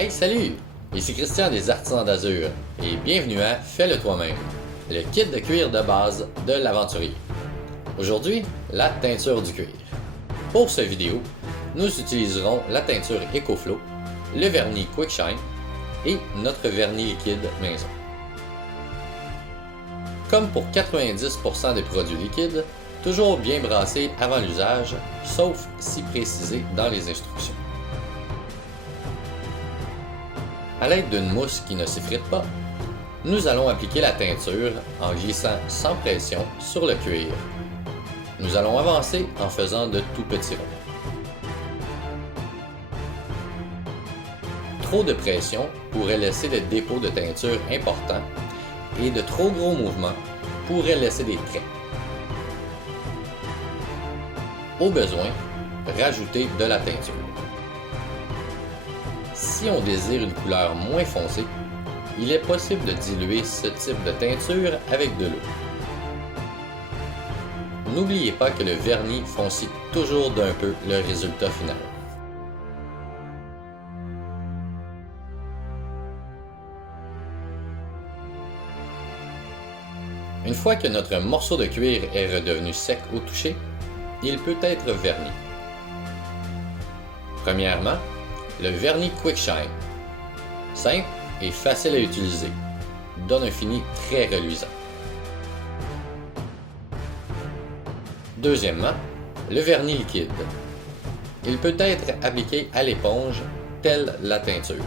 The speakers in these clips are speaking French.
Hey, salut! Ici Christian des Artisans d'Azur et bienvenue à Fais-le toi-même, le kit de cuir de base de l'aventurier. Aujourd'hui, la teinture du cuir. Pour cette vidéo, nous utiliserons la teinture EcoFlow, le vernis QuickShine et notre vernis liquide maison. Comme pour 90% des produits liquides, toujours bien brassé avant l'usage, sauf si précisé dans les instructions. À l'aide d'une mousse qui ne s'effrite pas, nous allons appliquer la teinture en glissant sans pression sur le cuir. Nous allons avancer en faisant de tout petits ronds. Trop de pression pourrait laisser des dépôts de teinture importants et de trop gros mouvements pourraient laisser des traits. Au besoin, rajoutez de la teinture. Si on désire une couleur moins foncée, il est possible de diluer ce type de teinture avec de l'eau. N'oubliez pas que le vernis foncit toujours d'un peu le résultat final. Une fois que notre morceau de cuir est redevenu sec au toucher, il peut être verni. Premièrement, le vernis QuickShine. Simple et facile à utiliser. Donne un fini très reluisant. Deuxièmement, le vernis liquide. Il peut être appliqué à l'éponge, telle la teinture.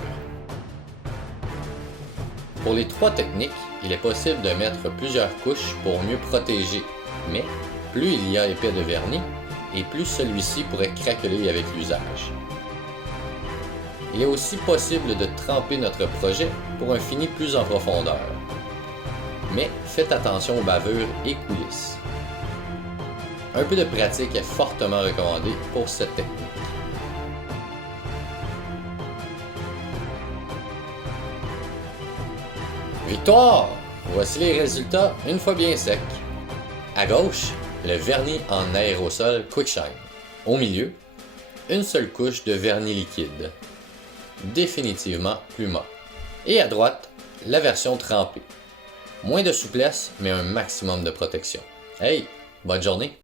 Pour les trois techniques, il est possible de mettre plusieurs couches pour mieux protéger, mais plus il y a épais de vernis, et plus celui-ci pourrait craqueler avec l'usage. Il est aussi possible de tremper notre projet pour un fini plus en profondeur. Mais faites attention aux bavures et coulisses. Un peu de pratique est fortement recommandé pour cette technique. Victoire! Voici les résultats une fois bien sec. À gauche, le vernis en aérosol QuickShine. Au milieu, une seule couche de vernis liquide. Définitivement plus mat. Et à droite, la version trempée. Moins de souplesse, mais un maximum de protection. Hey, bonne journée!